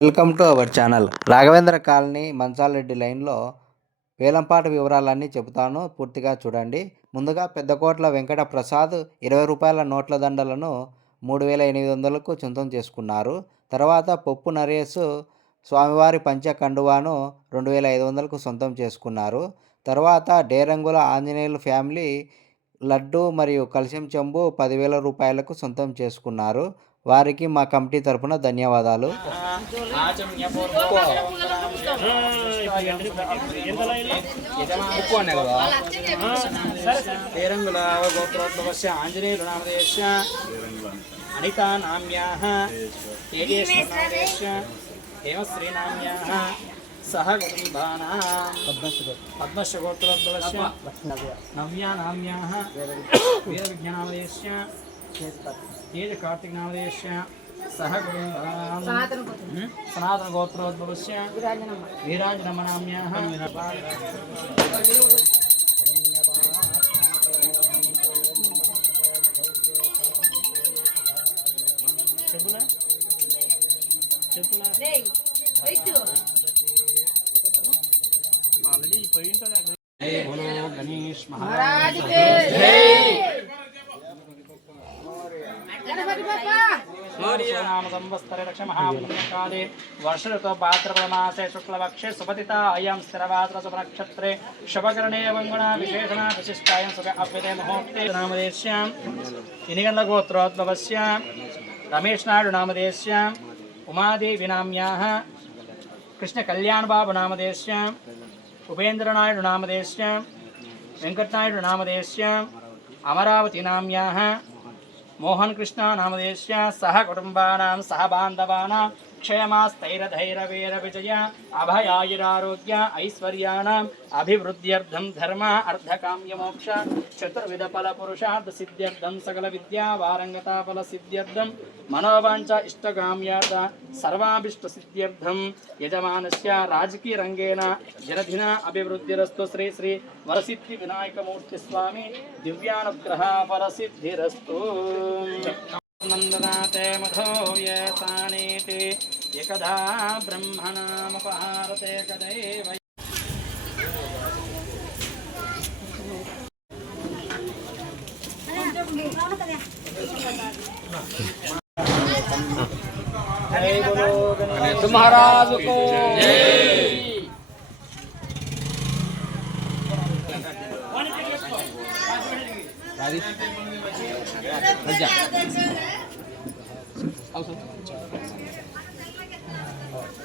Welcome to our channel Raghavendra colony Manchalareddy లైన్లో వేలంపాట వివరాలన్నీ చెబుతాను. పూర్తిగా చూడండి. ముందుగా పెద్దకోట్ల వెంకట ప్రసాద్ ఇరవై రూపాయల నోట్ల దండలను మూడు వేల ఎనిమిది వందలకు సొంతం చేసుకున్నారు. తర్వాత పప్పు నరేష్ స్వామివారి పంచ కండువాను రెండు వేల ఐదు వందలకు సొంతం చేసుకున్నారు. తర్వాత డేరంగుల ఆంజనేయులు ఫ్యామిలీ లడ్డు మరియు కలశం చెంబు పదివేల రూపాయలకు సొంతం చేసుకున్నారు. వారికి మా కమిటీ తరఫున ధన్యవాదాలు. పేరంగుల గోత్రోద్భవస్య ఆంజనేయులు నామదేశ్య అనితా నామ్యాः తేజేశ్వరనామదేశ్య హేమశ్రీనామ్యాः సహ కుటుంబానాం పద్మశ్య గోత్రోద్భవస్య నవ్యా నామ్యాः వేదవిజ్ఞానామదేశ్య తేజ కార్తిక్ నామదేశ్య సహ సనాతన గోత్రోద్భవస్య వీరాజనమనామ్యాः. చెప్పులా చెప్పులా ఆల్రెడీ పోయి ఉంటుంది గణేష్ మహారాజ్. सूर्यनामसंवत्सरे वर्षऋतुपात्रपदमासे शुक्लपक्षे सुपतितायां स्थिरपात्रसुपनक्षत्रे शुभकरणे वङ्गुणा विशेषणा विशिष्टायां सुख अव्यते మోహన్ కృష్ణ నామదేశ్య సహ కుటుంబానాం సహ బాంధవానాం క్షయమాస్థైరధైరవీర విజయ అభయాయురారోగ్య ఐశ్వర్యాణం అభివృద్ధ్యర్థం ధర్మ అర్ధకామ్యమోక్ష చతుర్విధ ఫల పురుషార్థ సిద్ధ్యర్థం సకల విద్యా వారంగతా ఫల సిద్ధ్యర్థం మనోవాంఛ ఇష్టకామ్యార్థ సర్వాభిష్ట సిద్ధ్యర్థం యజమానస్య రాజకీయ రంగేణ జనధిన అభివృద్ధిరస్తు శ్రీ శ్రీ వరసిద్ధి వినాయకమూర్తి స్వామి దివ్యానుగ్రహ ఫలసిద్ధిరస్తు నందనాతే మధో एकदा ब्रह्मणामुपहारते कदैव तो महाराज को जा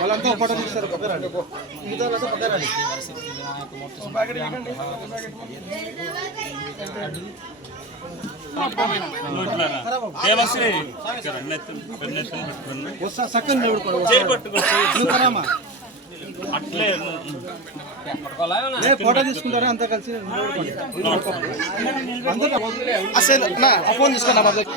వాళ్ళంతా ఫోటో తీస్తారు మిగతా సక్కని ఫోటో తీసుకుంటారా అంతా కలిసి అసలు ఫోన్ తీసుకున్నా మా దగ్గర.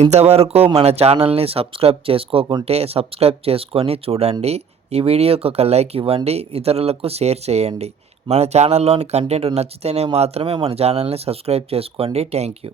ఇంతవరకు మన ఛానల్ని సబ్స్క్రైబ్ చేసుకోకుంటే సబ్స్క్రైబ్ చేసుకొని చూడండి. ఈ వీడియోకి ఒక లైక్ ఇవ్వండి. ఇతరులకు షేర్ చేయండి. మన ఛానల్లోని కంటెంట్ నచ్చితేనే మాత్రమే మన ఛానల్ని సబ్స్క్రైబ్ చేసుకోండి. Thank you.